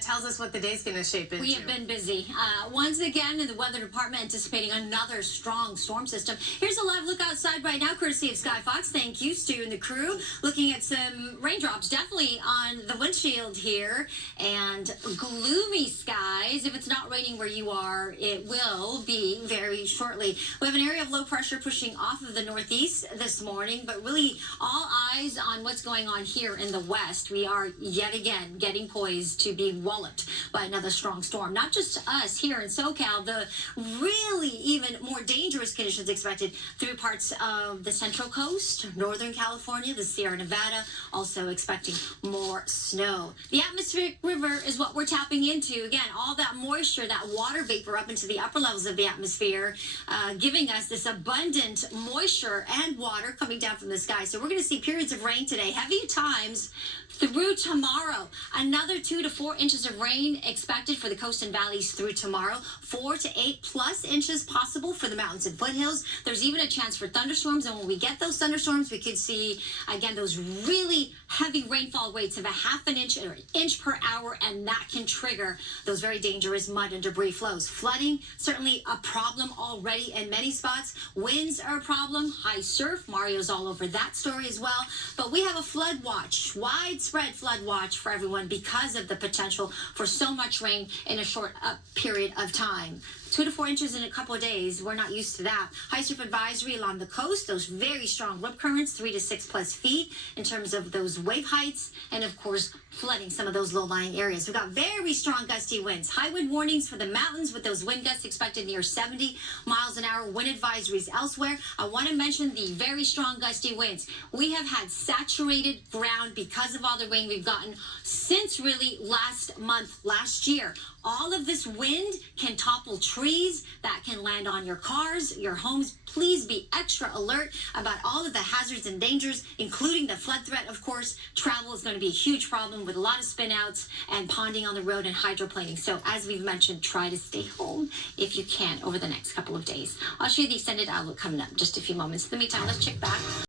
tells us what the day's going to shape into. We have been busy. Once again, in the weather department anticipating another strong storm system. Here's a live look outside right now, courtesy of Sky Fox. Thank you, Stu and the crew. Looking at some raindrops definitely on the windshield here, and gloomy skies. If it's not raining where you are, it will be very shortly. We have an area of low pressure pushing off of the northeast this morning, but really all eyes on what's going on here in the west. We are yet again getting poised to be walloped by another strong storm. Not just us here in SoCal, the really even more dangerous conditions expected through parts of the Central Coast, Northern California, the Sierra Nevada, also expecting more snow. The atmospheric river is what we're tapping into. Again, all that moisture, that water vapor up into the upper levels of the atmosphere, giving us this abundant moisture and water coming down from the sky. So we're going to see periods of rain today, heavy at times through tomorrow. Another 2 to 4 inches of rain expected for the coast and valleys through tomorrow. 4 to 8 plus inches possible for the mountains and foothills. There's even a chance for thunderstorms, and when we get those thunderstorms, we could see again those really heavy rainfall rates of a half an inch or an inch per hour, and that can trigger those very dangerous mud and debris flows. Flooding, certainly a problem already in many spots. Winds are a problem. High surf, Mario's all over that story as well. But we have a flood watch, widespread flood watch for everyone because of the potential for so much rain in a short period of time. 2 to 4 inches in a couple of days. We're not used to that. High surf advisory along the coast. Those very strong rip currents, 3 to 6 plus feet in terms of those wave heights, and of course flooding some of those low-lying areas. We've got very strong gusty winds. High wind warnings for the mountains with those wind gusts expected near 70 miles an hour. Wind advisories elsewhere. I want to mention the very strong gusty winds. We have had saturated ground because of all the rain we've gotten since really last year. All of this wind can topple trees that can land on your cars, your homes. Please be extra alert about all of the hazards and dangers, including the flood threat, of course. Travel is going to be a huge problem with a lot of spinouts and ponding on the road and hydroplaning. So as we've mentioned, try to stay home if you can over the next couple of days. I'll show you the extended outlook coming up in just a few moments. In the meantime, let's check back